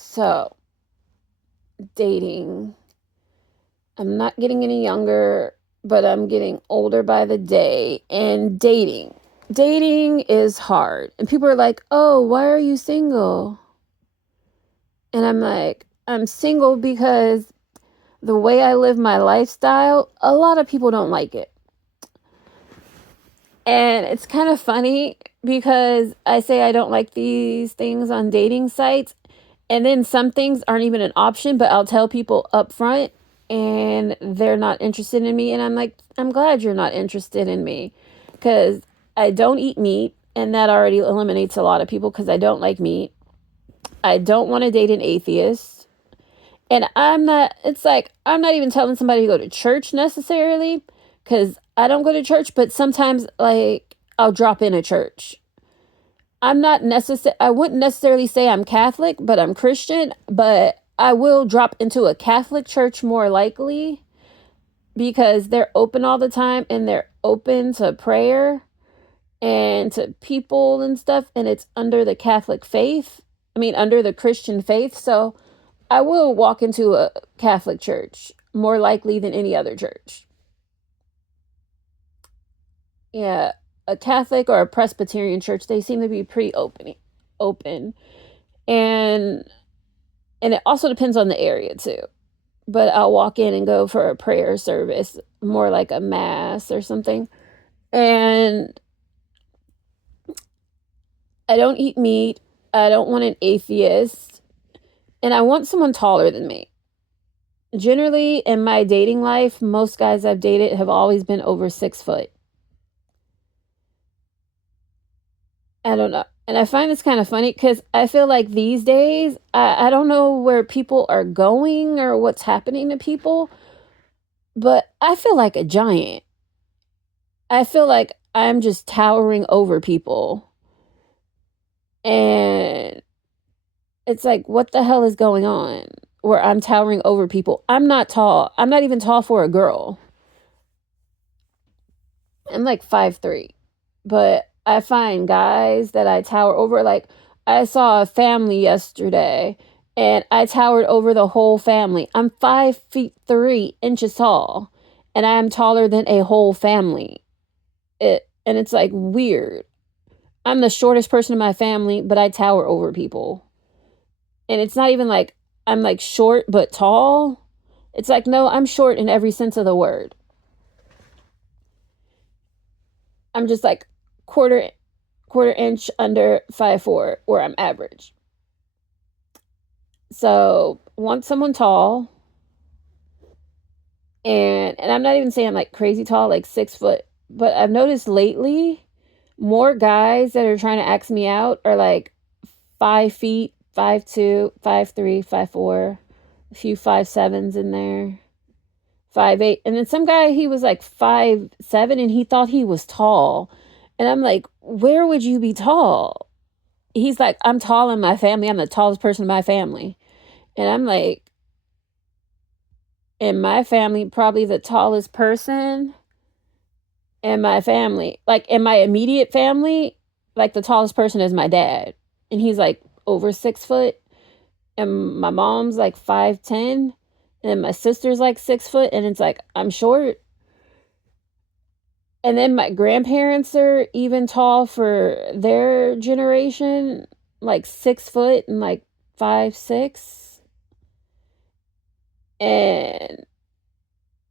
So, dating. I'm not getting any younger, but I'm getting older by the day. And dating. Dating is hard. And people are like, oh, why are you single? And I'm like, I'm single because the way I live my lifestyle, a lot of people don't like it. And it's kind of funny because I say I don't like these things on dating sites. And then some things aren't even an option, but I'll tell people up front and they're not interested in me. And I'm like, I'm glad you're not interested in me because I don't eat meat. And that already eliminates a lot of people because I don't like meat. I don't want to date an atheist. And it's like, I'm not even telling somebody to go to church necessarily because I don't go to church, but sometimes like I'll drop in a church. I wouldn't necessarily say I'm Catholic, but I'm Christian, but I will drop into a Catholic church more likely because they're open all the time and they're open to prayer and to people and stuff. And it's under the Catholic faith. I mean, under the Christian faith. So I will walk into a Catholic church more likely than any other church. Yeah, a Catholic or a Presbyterian church, they seem to be pretty open. And it also depends on the area too. But I'll walk in and go for a prayer service, more like a mass or something. And I don't eat meat. I don't want an atheist. And I want someone taller than me. Generally, in my dating life, most guys I've dated have always been over 6 foot. I don't know. And I find this kind of funny because I feel like these days, I don't know where people are going or what's happening to people, but I feel like a giant. I feel like I'm just towering over people. And it's like, what the hell is going on? Where I'm towering over people. I'm not tall. I'm not even tall for a girl. I'm like 5'3". But I find guys that I tower over. Like, I saw a family yesterday and I towered over the whole family. I'm 5 feet 3 inches tall and I am taller than a whole family. And it's like weird. I'm the shortest person in my family, but I tower over people. And it's not even like I'm like short but tall. It's like, no, I'm short in every sense of the word. I'm just like quarter inch under 5'4", where I'm average. So want someone tall, and I'm not even saying like crazy tall, like 6 foot, but I've noticed lately more guys that are trying to ask me out are like 5 feet, 5'2", 5'3", 5'4", a few 5'7" in there, 5'8", and then some guy he was like 5'7" and he thought he was tall, and I'm like, where would you be tall? He's like, I'm tall in my family. I'm the tallest person in my family. And I'm like, in my family, probably the tallest person in my family, like in my immediate family, like the tallest person is my dad. And he's like over 6 foot. And my mom's like 5'10". And my sister's like 6 foot. And it's like, I'm short. And then my grandparents are even tall for their generation, like 6 foot and like 5'6". And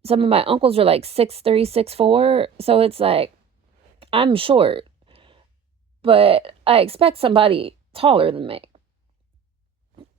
some of my uncles are like 6'3", 6'4". So it's like, I'm short, but I expect somebody taller than me.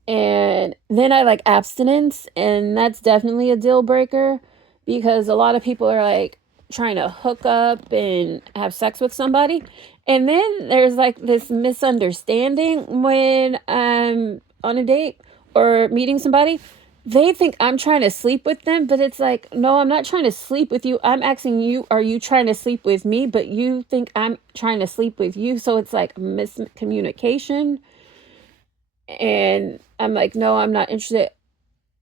And then I like abstinence, and that's definitely a deal breaker because a lot of people are like trying to hook up and have sex with somebody. And then there's like this misunderstanding when I'm on a date or meeting somebody. They think I'm trying to sleep with them, but it's like, no, I'm not trying to sleep with you. I'm asking you, are you trying to sleep with me? But you think I'm trying to sleep with you. So it's like miscommunication. And I'm like, no, I'm not interested.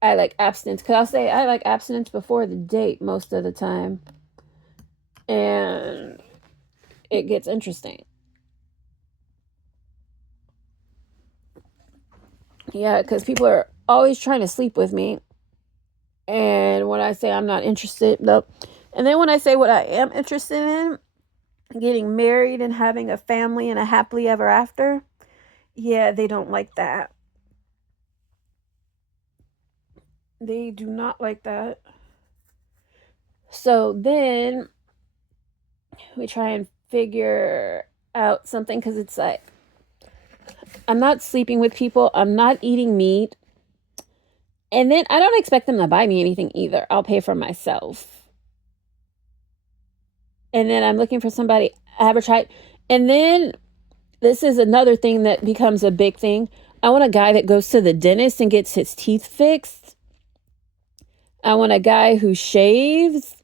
I like abstinence. Because I'll say I like abstinence before the date most of the time. And it gets interesting. Yeah, because people are always trying to sleep with me. And when I say I'm not interested, nope. And then when I say what I am interested in, getting married and having a family and a happily ever after, yeah, they don't like that. They do not like that. So then we try and figure out something because it's like, I'm not sleeping with people, I'm not eating meat. And then I don't expect them to buy me anything either. I'll pay for myself. And then I'm looking for somebody average height. And then this is another thing that becomes a big thing. I want a guy that goes to the dentist and gets his teeth fixed. I want a guy who shaves.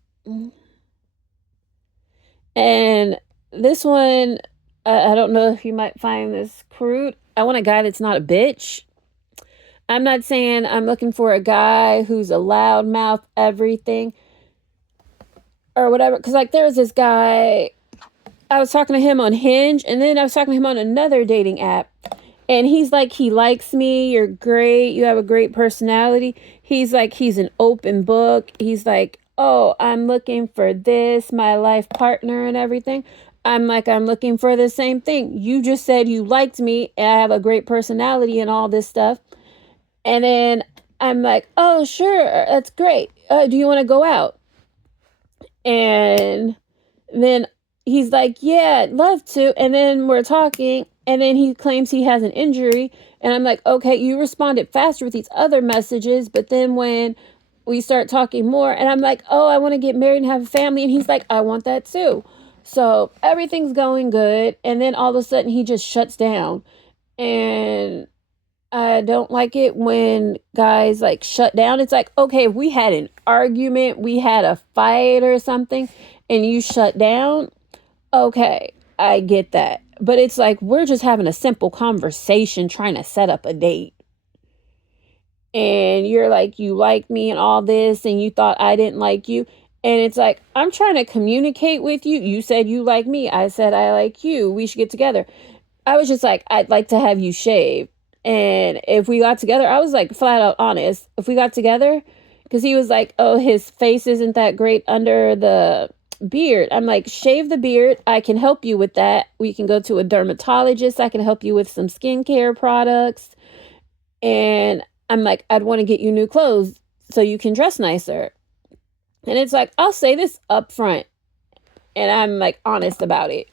And this one, I don't know if you might find this crude. I want a guy that's not a bitch. I'm not saying I'm looking for a guy who's a loudmouth, everything, or whatever. Because, like, there was this guy, I was talking to him on Hinge, and then I was talking to him on another dating app. And he's like, he likes me. You're great. You have a great personality. He's like, he's an open book. He's like, oh, I'm looking for this, my life partner and everything. I'm like, I'm looking for the same thing. You just said you liked me and I have a great personality and all this stuff. And then I'm like, oh, sure, that's great. Do you want to go out? And then he's like, yeah, I'd love to. And then we're talking, and then he claims he has an injury. And I'm like, okay, you responded faster with these other messages. But then when we start talking more, and I'm like, oh, I want to get married and have a family. And he's like, I want that too. So everything's going good. And then all of a sudden he just shuts down. And I don't like it when guys like shut down. It's like, okay, if we had an argument, we had a fight or something, and you shut down, okay, I get that. But it's like, we're just having a simple conversation trying to set up a date. And you're like, you like me and all this, and you thought I didn't like you. And it's like, I'm trying to communicate with you. You said you like me. I said I like you. We should get together. I was just like, I'd like to have you shave. And if we got together, I was like flat out honest. If we got together, because he was like, oh, his face isn't that great under the beard. I'm like, shave the beard. I can help you with that. We can go to a dermatologist. I can help you with some skincare products. And I'm like, I'd want to get you new clothes so you can dress nicer. And it's like, I'll say this up front. And I'm like honest about it.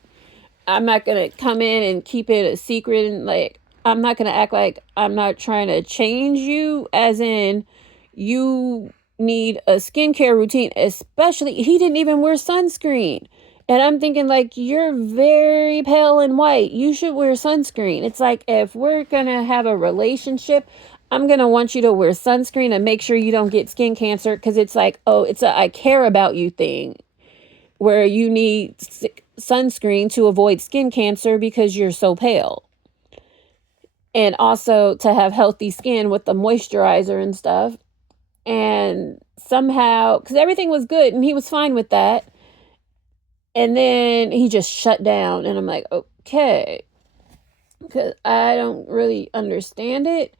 I'm not going to come in and keep it a secret. And like, I'm not going to act like I'm not trying to change you, as in you need a skincare routine, especially he didn't even wear sunscreen. And I'm thinking like, you're very pale and white. You should wear sunscreen. It's like, if we're going to have a relationship, I'm going to want you to wear sunscreen and make sure you don't get skin cancer. Cause it's like, oh, it's a I care about you thing where you need sunscreen to avoid skin cancer because you're so pale. And also to have healthy skin with the moisturizer and stuff. And somehow, because everything was good and he was fine with that. And then he just shut down. And I'm like, okay. Because I don't really understand it.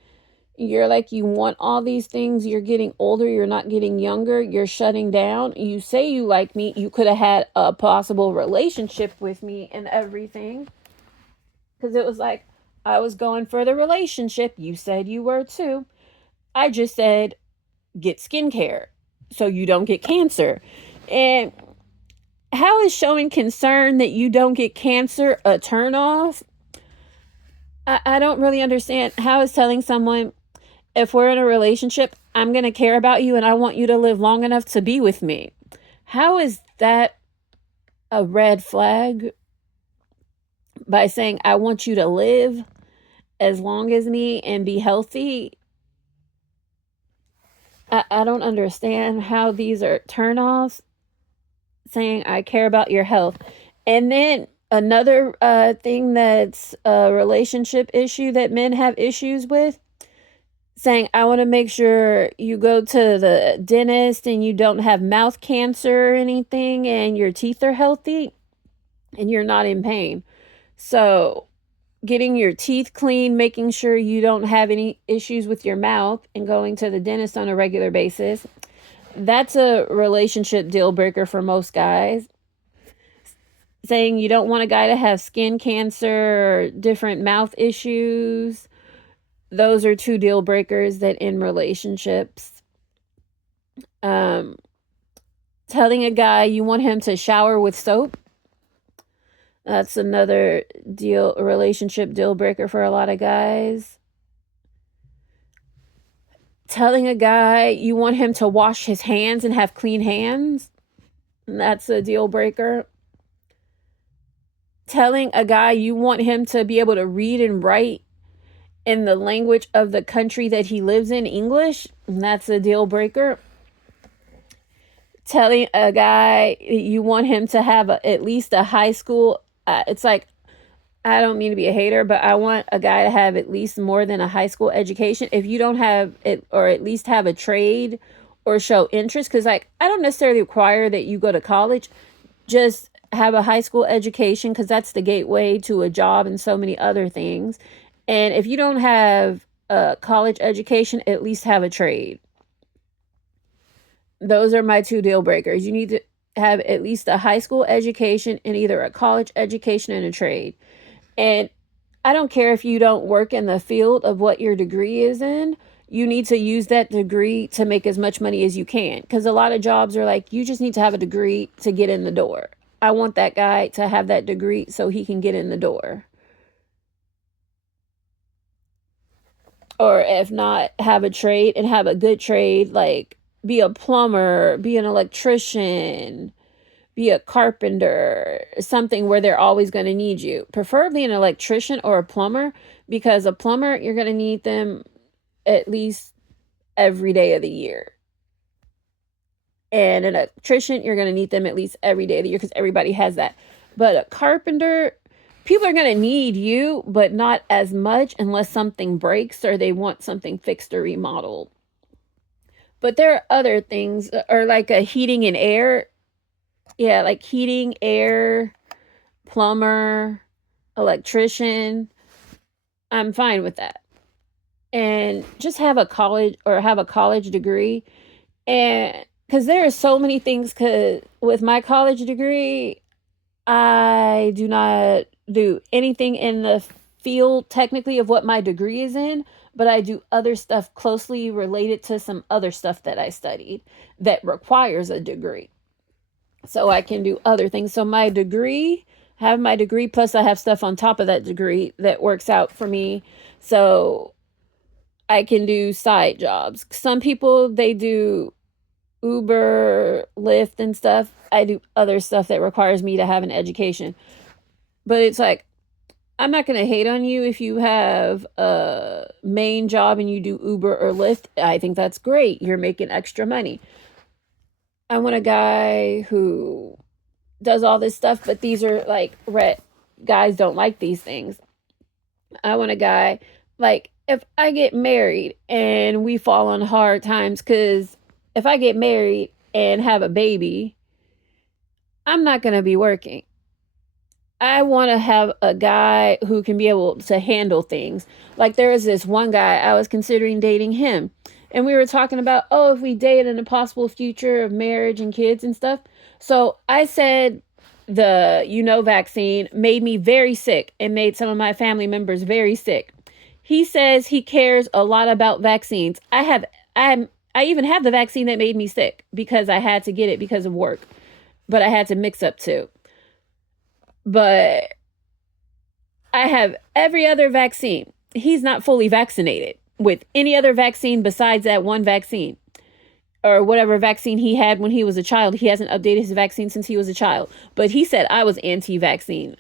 You're like, you want all these things. You're getting older. You're not getting younger. You're shutting down. You say you like me. You could have had a possible relationship with me and everything. Because it was like, I was going for the relationship. You said you were too. I just said, get skincare so you don't get cancer. And how is showing concern that you don't get cancer a turnoff? I don't really understand. How is telling someone, if we're in a relationship, I'm going to care about you and I want you to live long enough to be with me. How is that a red flag? By saying, I want you to live as long as me and be healthy. I don't understand how these are turnoffs. Saying, I care about your health. And then another thing that's a relationship issue that men have issues with, saying, I want to make sure you go to the dentist and you don't have mouth cancer or anything and your teeth are healthy and you're not in pain. So getting your teeth clean, making sure you don't have any issues with your mouth, and going to the dentist on a regular basis. That's a relationship deal breaker for most guys. Saying you don't want a guy to have skin cancer or different mouth issues. Those are two deal breakers that end relationships. Telling a guy you want him to shower with soap. That's another relationship deal breaker for a lot of guys. Telling a guy you want him to wash his hands and have clean hands. That's a deal breaker. Telling a guy you want him to be able to read and write in the language of the country that he lives in, English, that's a deal breaker. Telling a guy you want him to have at least a high school, it's like, I don't mean to be a hater, but I want a guy to have at least more than a high school education. If you don't have it, or at least have a trade or show interest, because like, I don't necessarily require that you go to college, just have a high school education, because that's the gateway to a job and so many other things. And if you don't have a college education, at least have a trade. Those are my two deal breakers. You need to have at least a high school education and either a college education and a trade. And I don't care if you don't work in the field of what your degree is in. You need to use that degree to make as much money as you can. Because a lot of jobs are like, you just need to have a degree to get in the door. I want that guy to have that degree so he can get in the door. Or if not, have a trade, and have a good trade, like be a plumber, be an electrician, be a carpenter, something where they're always going to need you. Preferably an electrician or a plumber, because a plumber, you're going to need them at least every day of the year. And an electrician, you're going to need them at least every day of the year, because everybody has that. But a carpenter, people are going to need you, but not as much unless something breaks or they want something fixed or remodeled. But there are other things, or like a heating and air. Yeah, like heating, air, plumber, electrician. I'm fine with that. And just have a college degree. And because there are so many things, because with my college degree, I do not do anything in the field technically of what my degree is in, but I do other stuff closely related to some other stuff that I studied that requires a degree. So I can do other things. So my degree, plus I have stuff on top of that degree that works out for me. So I can do side jobs. Some people, they do Uber, Lyft and stuff. I do other stuff that requires me to have an education. But it's like, I'm not going to hate on you if you have a main job and you do Uber or Lyft. I think that's great. You're making extra money. I want a guy who does all this stuff, but these are like, guys don't like these things. I want a guy, like, if I get married and we fall on hard times, because if I get married and have a baby, I'm not going to be working. I want to have a guy who can be able to handle things. Like, there was this one guy, I was considering dating him. And we were talking about, if we date in a possible future of marriage and kids and stuff. So I said the vaccine made me very sick and made some of my family members very sick. He says he cares a lot about vaccines. I even have the vaccine that made me sick because I had to get it because of work. But I had to mix up too. But I have every other vaccine. He's not fully vaccinated with any other vaccine besides that one vaccine, or whatever vaccine he had when he was a child. He hasn't updated his vaccine since he was a child. But he said I was anti-vaccine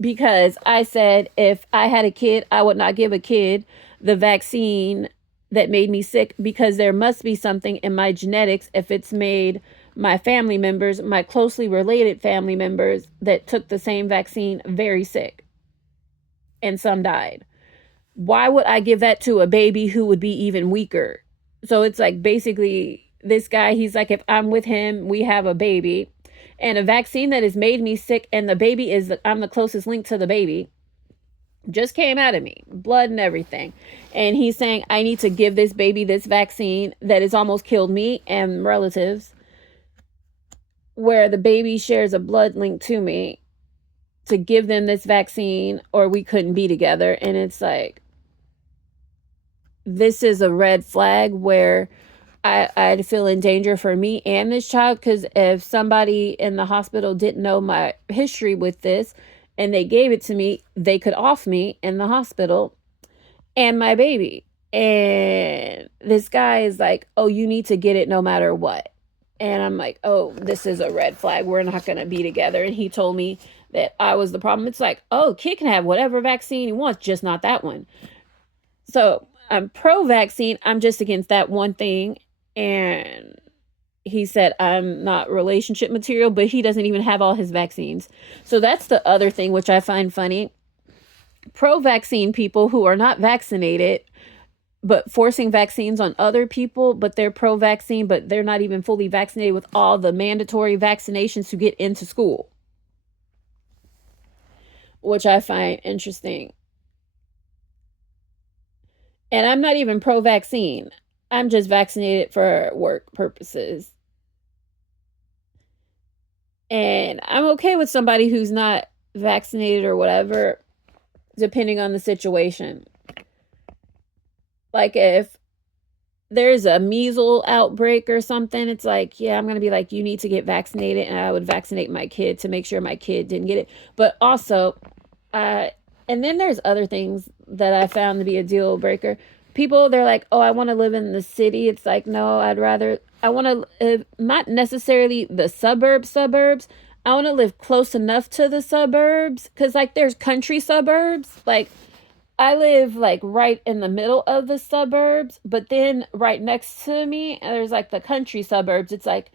because I said if I had a kid, I would not give a kid the vaccine that made me sick, because there must be something in my genetics if it's made my family members, my closely related family members that took the same vaccine, very sick. And some died. Why would I give that to a baby who would be even weaker? So it's like, basically, this guy, he's like, if I'm with him, we have a baby. And a vaccine that has made me sick, and the baby I'm the closest link to the baby. Just came out of me, blood and everything. And he's saying, I need to give this baby this vaccine that has almost killed me and relatives, where the baby shares a blood link to me, to give them this vaccine or we couldn't be together. And it's like, this is a red flag where I'd feel in danger for me and this child, because if somebody in the hospital didn't know my history with this and they gave it to me, they could off me in the hospital and my baby. And this guy is like, oh, you need to get it no matter what. And I'm like, oh, this is a red flag. We're not going to be together. And he told me that I was the problem. It's like, oh, kid can have whatever vaccine he wants, just not that one. So I'm pro vaccine. I'm just against that one thing. And he said I'm not relationship material, but he doesn't even have all his vaccines. So that's the other thing, which I find funny. Pro vaccine people who are not vaccinated, but forcing vaccines on other people, but they're pro vaccine, but they're not even fully vaccinated with all the mandatory vaccinations to get into school, which I find interesting. And I'm not even pro vaccine. I'm just vaccinated for work purposes. And I'm okay with somebody who's not vaccinated or whatever, depending on the situation. Like if there's a measles outbreak or something, it's like, yeah, I'm going to be like, you need to get vaccinated. And I would vaccinate my kid to make sure my kid didn't get it. But also, and then there's other things that I found to be a deal breaker. People, they're like, oh, I want to live in the city. It's like, no, I want to, not necessarily the suburbs. I want to live close enough to the suburbs. Because, like, there's country suburbs. Like, I live, like, right in the middle of the suburbs. But then right next to me, there's, like, the country suburbs. It's like,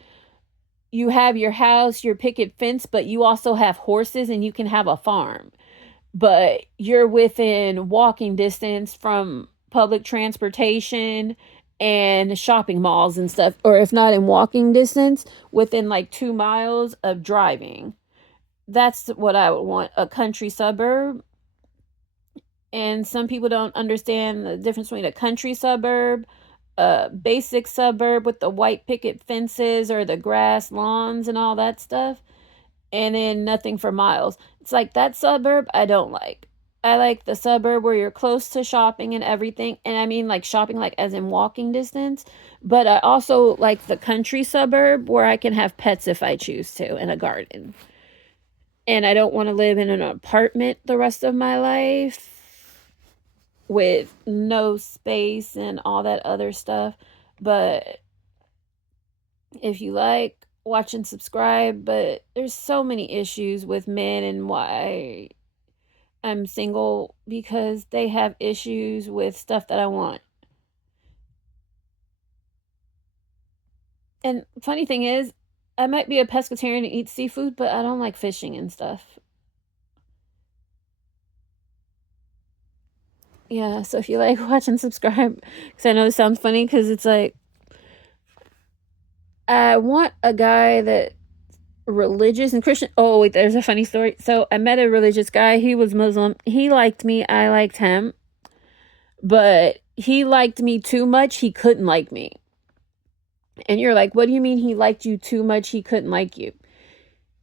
you have your house, your picket fence, but you also have horses and you can have a farm. But you're within walking distance from public transportation and shopping malls and stuff, or if not in walking distance, within like 2 miles of driving. That's what I would want, a country suburb. And some people don't understand the difference between a country suburb, a basic suburb with the white picket fences or the grass lawns and all that stuff, and then nothing for miles. It's like that suburb I don't like. I like the suburb where you're close to shopping and everything. And I mean like shopping like as in walking distance. But I also like the country suburb where I can have pets if I choose to and a garden. And I don't want to live in an apartment the rest of my life with no space and all that other stuff. But if you like, watch and subscribe. But there's so many issues with men and why I'm single, because they have issues with stuff that I want. And funny thing is, I might be a pescatarian and eat seafood, but I don't like fishing and stuff. Yeah, so if you like, watch and subscribe. Because I know it sounds funny, because it's like, I want a guy that religious and Christian. Oh, wait, there's a funny story. So I met a religious guy. He was Muslim. He liked me. I liked him. But he liked me too much. He couldn't like me. And you're like, what do you mean he liked you too much? He couldn't like you.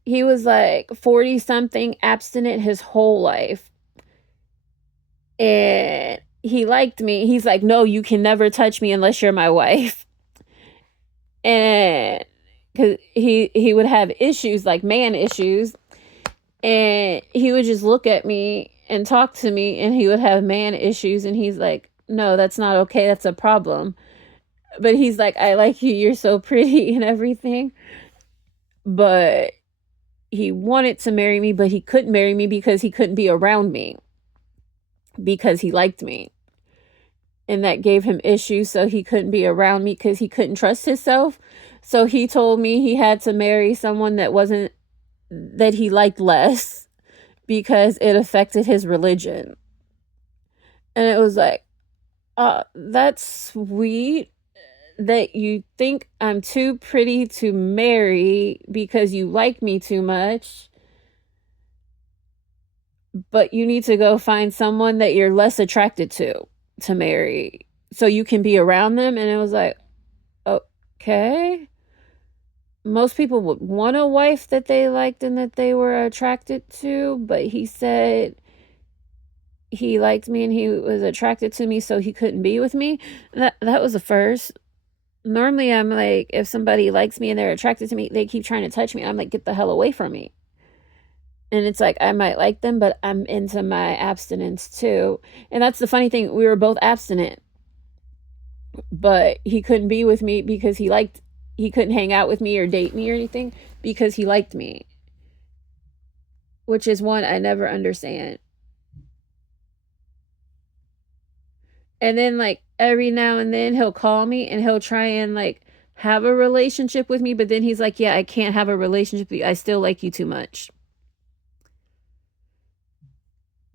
He was like 40 something, abstinent his whole life. And he liked me. He's like, no, you can never touch me unless you're my wife. And because he would have issues, like man issues, and he would just look at me and talk to me, and he would have man issues, and he's like, no, that's not okay, that's a problem. But he's like, I like you, you're so pretty and everything. But he wanted to marry me, but he couldn't marry me because he couldn't be around me because he liked me. And that gave him issues, so he couldn't be around me because he couldn't trust himself. So he told me he had to marry someone that he liked less because it affected his religion. And it was like, that's sweet that you think I'm too pretty to marry because you like me too much. but you need to go find someone that you're less attracted to marry so you can be around them. And it was like, okay. Most people would want a wife that they liked and that they were attracted to, but he said he liked me and he was attracted to me, so he couldn't be with me. That was the first. Normally, I'm like, if somebody likes me and they're attracted to me, they keep trying to touch me. I'm like, get the hell away from me. And it's like, I might like them, but I'm into my abstinence too. And that's the funny thing. We were both abstinent, but he couldn't be with me because he couldn't hang out with me or date me or anything because he liked me, which is one I never understand. And then, like, every now and then he'll call me and he'll try and, like, have a relationship with me, but then he's like, yeah, I can't have a relationship with you. I still like you too much.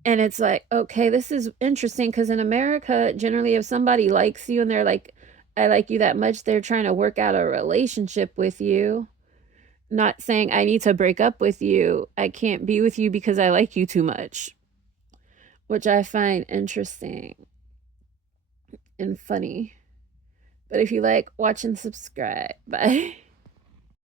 And it's like, okay, this is interesting because in America, generally, if somebody likes you and they're like, I like you that much, they're trying to work out a relationship with you, not saying, I need to break up with you. I can't be with you because I like you too much, which I find interesting and funny. But if you like, watch and subscribe. Bye.